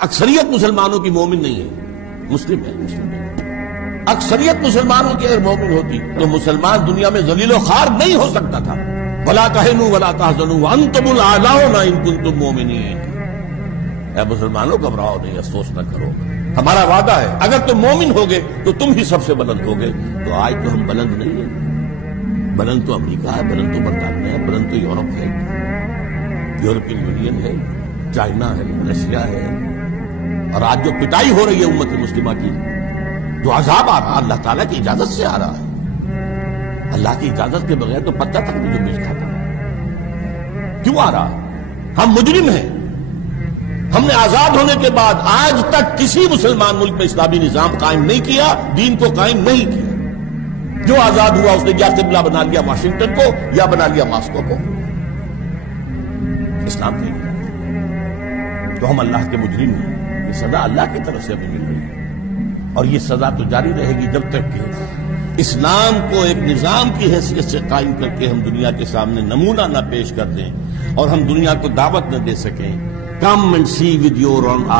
اکثریت مسلمانوں کی مومن نہیں ہے، مسلم ہے۔ اکثریت مسلمانوں کی اگر مومن ہوتی تو مسلمان دنیا میں ذلیل و خوار نہیں ہو سکتا تھا۔ وَلَا تَهِنُوا وَلَا تَحْزَنُوا وَأَنْتُمُ الْأَعْلَوْنَ إِن كُنتُم مُؤْمِنِينَ۔ اے مسلمانوں گھبراؤ نہیں، افسوس نہ کرو، ہمارا وعدہ ہے اگر تم مومن ہوگے تو تم ہی سب سے بلند ہوگے۔ تو آج تو ہم بلند نہیں ہیں، بلند تو امریکہ ہے، بلند تو برطانیہ ہے، بلند تو یورپ ہے، یورپین یونین ہے، چائنا ہے، رشیا ہے۔ اور آج جو پٹائی ہو رہی ہے امت مسلمہ کی، جو عذاب آ رہا اللہ تعالیٰ کی اجازت سے آ رہا ہے، اللہ کی اجازت کے بغیر تو پتہ تک مجھے بیچ کھاتا کیوں آ رہا ہے؟ ہم مجرم ہیں۔ ہم نے آزاد ہونے کے بعد آج تک کسی مسلمان ملک میں اسلامی نظام قائم نہیں کیا، دین کو قائم نہیں کیا۔ جو آزاد ہوا اس نے یا قبلہ بنا لیا واشنگٹن کو یا بنا لیا ماسکو کو، اسلام نہیں۔ تو ہم اللہ کے مجرم ہیں، یہ سزا اللہ کی طرف سے ہمیں مل رہی ہے، اور یہ سزا تو جاری رہے گی جب تک کہ اسلام کو ایک نظام کی حیثیت سے قائم کر کے ہم دنیا کے سامنے نمونہ نہ پیش کر دیں اور ہم دنیا کو دعوت نہ دے سکیں۔ Come and see with your own eyes.